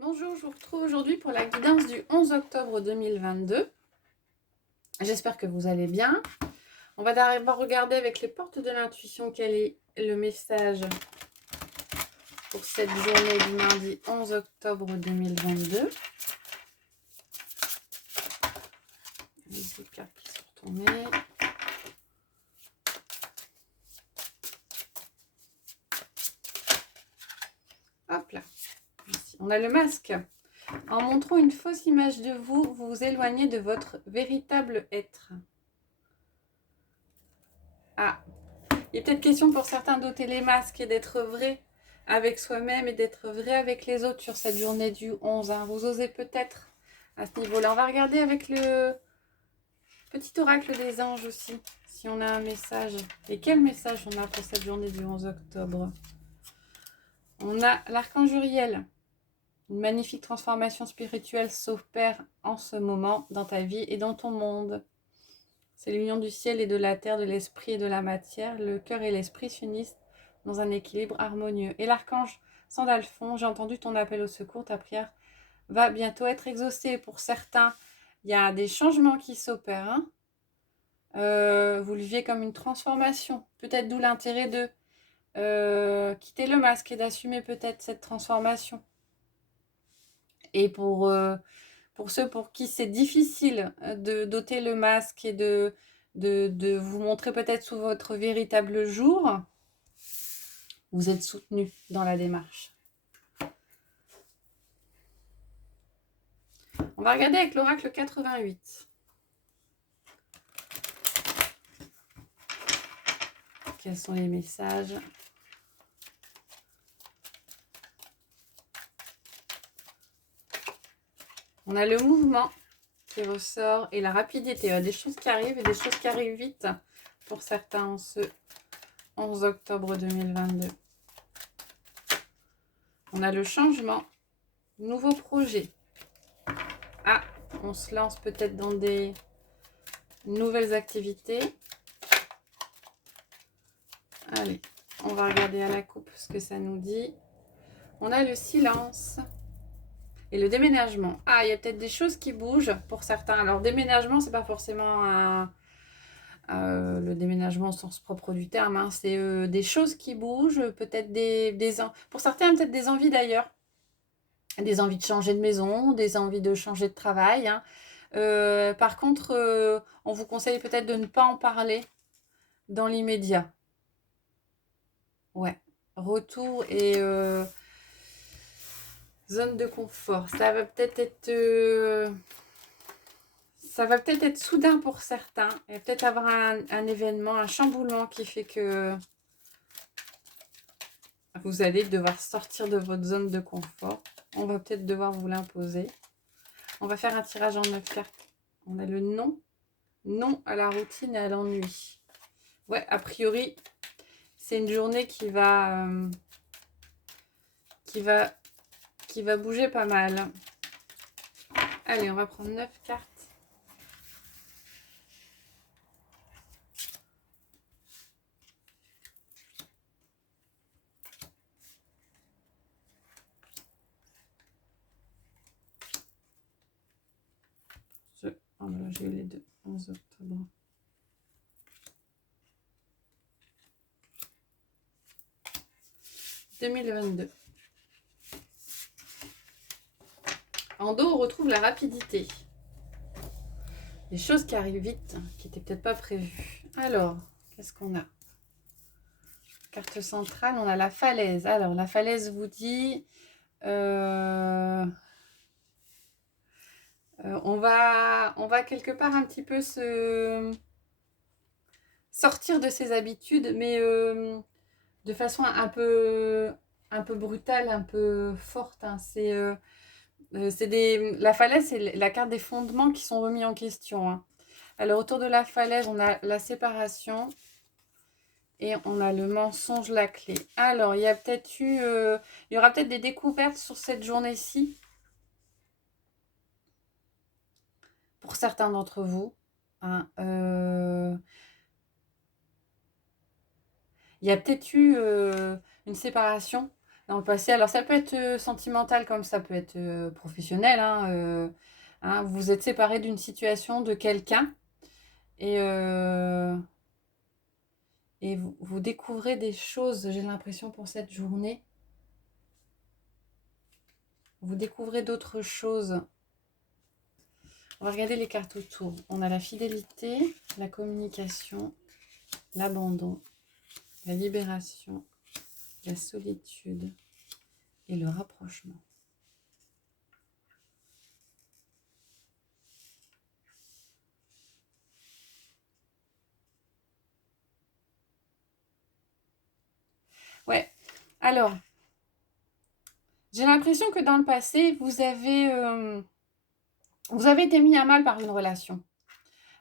Bonjour, je vous retrouve aujourd'hui pour la guidance du 11 octobre 2022. J'espère que vous allez bien. On va d'abord regarder avec les portes de l'intuition quel est le message pour cette journée du mardi 11 octobre 2022. Les cartes qui sont retournées. Hop là. Ici. On a le masque. En montrant une fausse image de vous, vous vous éloignez de votre véritable être. Ah, il est peut-être question pour certains d'ôter les masques et d'être vrai avec soi-même et d'être vrai avec les autres sur cette journée du 11. Hein. Vous osez peut-être à ce niveau-là. On va regarder avec le petit oracle des anges aussi, si on a un message. Et quel message on a pour cette journée du 11 octobre? On a l'archange Uriel. Une magnifique transformation spirituelle s'opère en ce moment dans ta vie et dans ton monde. C'est l'union du ciel et de la terre, de l'esprit et de la matière. Le cœur et l'esprit s'unissent dans un équilibre harmonieux. Et l'archange Sandalphon, j'ai entendu ton appel au secours, ta prière va bientôt être exaucée. Pour certains, il y a des changements qui s'opèrent. Hein. Vous le vivez comme une transformation. Peut-être d'où l'intérêt de quitter le masque et d'assumer peut-être cette transformation. Et pour ceux pour qui c'est difficile de d'ôter le masque et de vous montrer peut-être sous votre véritable jour, vous êtes soutenu dans la démarche. On va regarder avec l'oracle 88. Quels sont les messages? On a le mouvement qui ressort et la rapidité. Il y a des choses qui arrivent et des choses qui arrivent vite pour certains en ce 11 octobre 2022. On a le changement, nouveau projet. Ah, on se lance peut-être dans des nouvelles activités. Allez, on va regarder à la coupe ce que ça nous dit. On a le silence et le déménagement. Ah, il y a peut-être des choses qui bougent pour certains. Alors, déménagement, c'est pas forcément le déménagement au sens propre du terme. Hein. C'est des choses qui bougent, peut-être pour certains, peut-être des envies d'ailleurs. Des envies de changer de maison, des envies de changer de travail. Hein. Par contre, on vous conseille peut-être de ne pas en parler dans l'immédiat. Ouais. Retour et zone de confort. Ça va peut-être être soudain pour certains. Il va peut-être avoir un événement, un chamboulement qui fait que vous allez devoir sortir de votre zone de confort. On va peut-être devoir vous l'imposer. On va faire un tirage en 9 cartes. On a le non. Non à la routine et à l'ennui. Ouais, a priori, c'est une journée qui va bouger pas mal. Allez, on va prendre 9 cartes. Oh là, j'ai eu les deux. 11 octobre. « 2022. En dos, on retrouve la rapidité. Des choses qui arrivent vite, qui n'étaient peut-être pas prévues. Alors, qu'est-ce qu'on a? Carte centrale, on a la falaise. Alors, la falaise vous dit... on va quelque part un petit peu se sortir de ses habitudes, mais de façon un peu brutale, un peu forte. Hein. La falaise, c'est la carte des fondements qui sont remis en question. Hein. Alors, autour de la falaise, on a la séparation et on a le mensonge, la clé. Alors, il y aura peut-être des découvertes sur cette journée-ci pour certains d'entre vous. Hein. Il y a peut-être eu une séparation dans le passé. Alors, ça peut être sentimental comme ça peut être professionnel. Hein, vous vous êtes séparé d'une situation, de quelqu'un. Et vous découvrez des choses, j'ai l'impression, pour cette journée. Vous découvrez d'autres choses. On va regarder les cartes autour. On a la fidélité, la communication, l'abandon, la libération, la solitude et le rapprochement. Ouais, alors, j'ai l'impression que dans le passé, vous avez été mis à mal par une relation.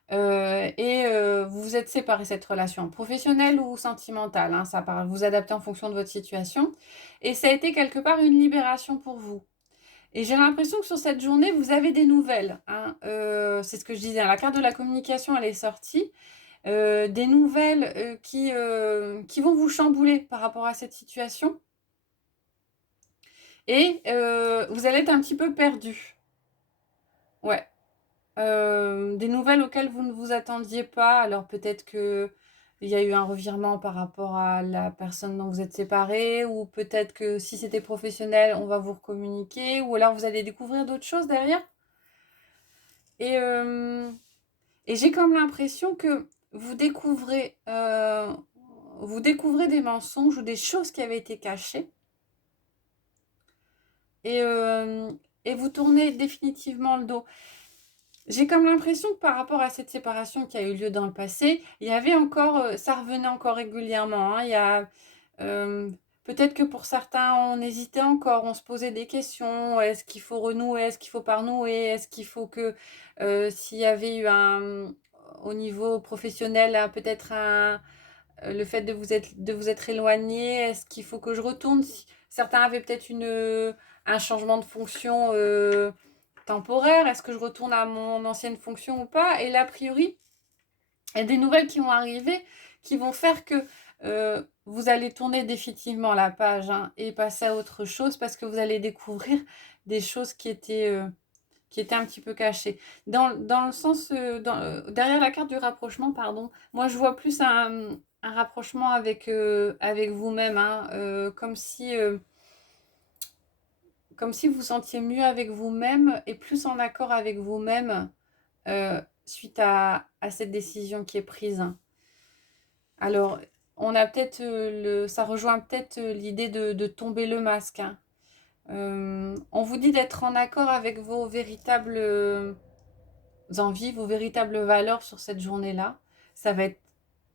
Vous vous êtes séparés, cette relation professionnelle ou sentimentale, hein, ça parle, vous adaptez en fonction de votre situation. Et ça a été quelque part une libération pour vous. Et j'ai l'impression que sur cette journée, vous avez des nouvelles. Hein. C'est ce que je disais, la carte de la communication, elle est sortie. Des nouvelles qui vont vous chambouler par rapport à cette situation. Et vous allez être un petit peu perdu. Ouais. Des nouvelles auxquelles vous ne vous attendiez pas. Alors peut-être qu'il y a eu un revirement par rapport à la personne dont vous êtes séparés, ou peut-être que si c'était professionnel, on va vous recommuniquer, ou alors vous allez découvrir d'autres choses derrière. Et j'ai comme l'impression que vous découvrez des mensonges ou des choses qui avaient été cachées. Et vous tournez définitivement le dos. J'ai comme l'impression que par rapport à cette séparation qui a eu lieu dans le passé, il y avait encore, ça revenait encore régulièrement. Hein. Il y a peut-être que pour certains, on hésitait encore, on se posait des questions. Est-ce qu'il faut renouer? Est-ce qu'il faut pas renouer? Est-ce qu'il faut que s'il y avait eu au niveau professionnel, peut-être le fait de vous être éloigné, est-ce qu'il faut que je retourne? Certains avaient peut-être un changement de fonction temporaire. Est-ce que je retourne à mon ancienne fonction ou pas? Et là, a priori, il y a des nouvelles qui vont arriver qui vont faire que vous allez tourner définitivement la page, hein, et passer à autre chose, parce que vous allez découvrir des choses qui étaient un petit peu cachées. Dans le sens, derrière la carte du rapprochement, pardon, moi je vois plus un rapprochement avec vous-même, hein, comme si vous vous sentiez mieux avec vous-même et plus en accord avec vous-même suite à cette décision qui est prise. Alors, on a peut-être ça rejoint peut-être l'idée de tomber le masque. Hein. On vous dit d'être en accord avec vos véritables envies, vos véritables valeurs sur cette journée-là. Ça va être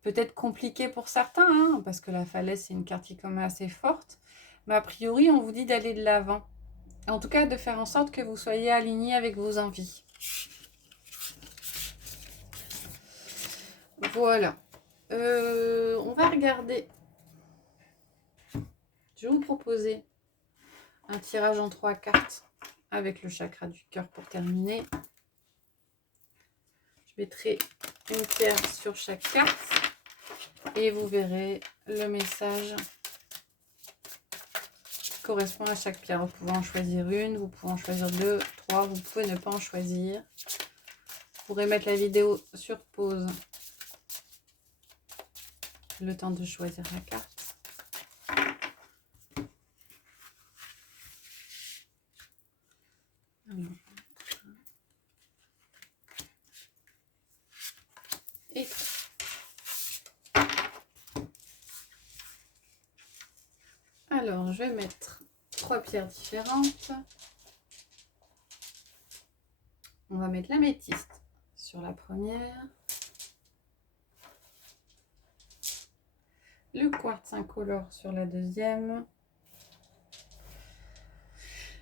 peut-être compliqué pour certains, hein, parce que la falaise, c'est une carte qui est quand même assez forte. Mais a priori, on vous dit d'aller de l'avant. En tout cas, de faire en sorte que vous soyez aligné avec vos envies. Voilà. On va regarder. Je vais vous proposer un tirage en 3 cartes avec le chakra du cœur pour terminer. Je mettrai une pierre sur chaque carte et vous verrez le message qui correspond à chaque pierre. Vous pouvez en choisir une, vous pouvez en choisir 2, 3, vous pouvez ne pas en choisir. Vous pourrez mettre la vidéo sur pause le temps de choisir la carte. Et alors, je vais mettre 3 pierres différentes. On va mettre l'améthyste sur la première. Le quartz incolore sur la deuxième.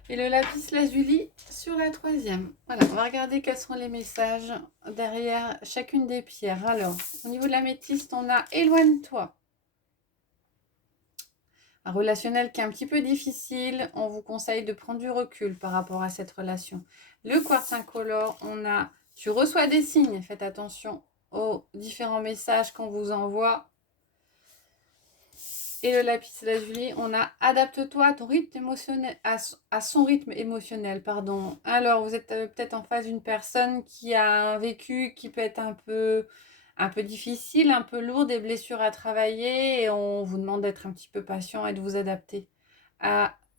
Et le lapis lazuli sur la troisième. Voilà, on va regarder quels sont les messages derrière chacune des pierres. Alors, au niveau de l'améthyste, on a « Éloigne-toi ». Un relationnel qui est un petit peu difficile, on vous conseille de prendre du recul par rapport à cette relation. Le quartz incolore, on a « Tu reçois des signes », faites attention aux différents messages qu'on vous envoie. Et le lapis lazuli, on a adapte-toi à ton rythme émotionnel, à son rythme émotionnel, pardon. Alors, vous êtes peut-être en face d'une personne qui a un vécu qui peut être un peu difficile, un peu lourd, des blessures à travailler, et on vous demande d'être un petit peu patient et de vous adapter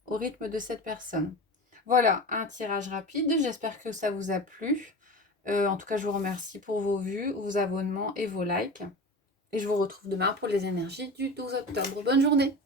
au rythme de cette personne. Voilà, un tirage rapide. J'espère que ça vous a plu. En tout cas, je vous remercie pour vos vues, vos abonnements et vos likes. Et je vous retrouve demain pour les énergies du 12 octobre. Bonne journée!